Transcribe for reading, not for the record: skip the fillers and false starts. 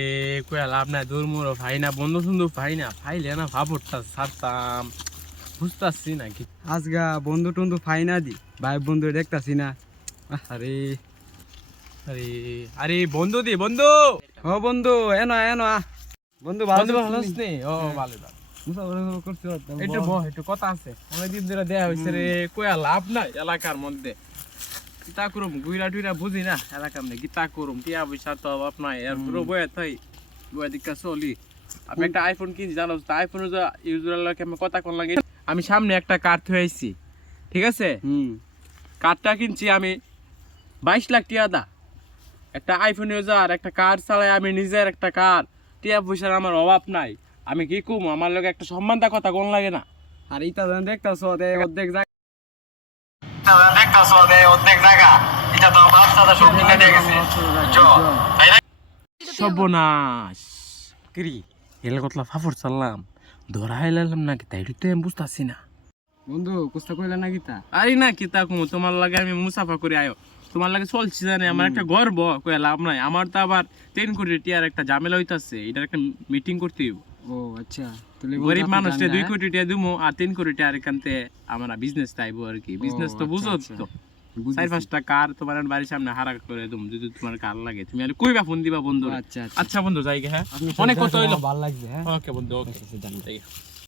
এ কইয়া লাভ নাই, দূর মোড়ো ভাই না, বন্ধু সুন্দর ভাই না, ফাইলে না ভাবরটা ছাড়তাম, বুঝতাছি না কি আজগা বন্ধু টন্ধু ফাই না দি, ভাই বন্ধু দেখতাছি না। আরে আরে আরে বন্ধু দি বন্ধু ও বন্ধু এনো এনো বন্ধু ভালো বন্ধু ভালো আছিস নি? ও ভালো ভালো। করছো একটু বহ, একটু কথা আছে, অনেকদিন ধরে দেয়া হয়েছে রে, কইয়া লাভ নাই এলাকার মধ্যে। গীতা করুম গুইরা টুইরা বুঝি না এলাকার মধ্যে, গীতা করুম টিয়া পয়সা তো অভাব নাই, এর পুরো বয়ে থাই বয়ে দিকা চলি। আমি একটা আইফোন কিনছি, জানো তো আইফোনে যে ইউজার লাগে আমি কথা কোন লাগে। আমি সামনে একটা কার থুয়ে আইছি, ঠিক আছে? কারটা কিনছি আমি 22 লাখ টিয়া দা। একটা আইফোন ইউজার একটা কার চালাই, আমি নিজের একটা কার, টিয়া পয়সার আমার অভাব নাই। আমি কি কম, আমার লগে একটা সম্মানটা কথা কোন লাগে না। আর ইতা দেখতাছো অর্ধেক সর্বনাশ কিরি এলে কতলা ফাফর চাললাম, ধরা এলাম নাকি তাই তো আমি বুঝতেছি না। বন্ধু কুস্তা কইলা না গীতা আরে না কি তা কমু, তোমার লাগে আমি মুসাফা করে আয়ো, তোমার লাগে চলছি জানে, আমার একটা গর্ব, কয়ে লাভ নাই। আমার তো আবার 3 কোটি টিয়ার একটা ঝামেলা হইতাছে, এটার একটা মিটিং করতে হইব। ও আচ্ছা, তাহলে গরিব মানুষকে 2 কোটি টাকা দিমু, আর 3 কোটি টাকা এখানতে আমরা বিজনেস চাইবো আর কি। বিজনেস তো বুঝো তো, 4-5টা কার তোমার বাড়ির সামনে হারা করে দিম, যদি তোমার কার লাগে তুমি আরে কইবা, ফোন দিবা বন্ধু। আচ্ছা আচ্ছা বন্ধু যাই গে, হ্যাঁ অনেক কথা হইলো, ভালো লাগবে। হ্যাঁ ওকে বন্ধু, ওকে জানি।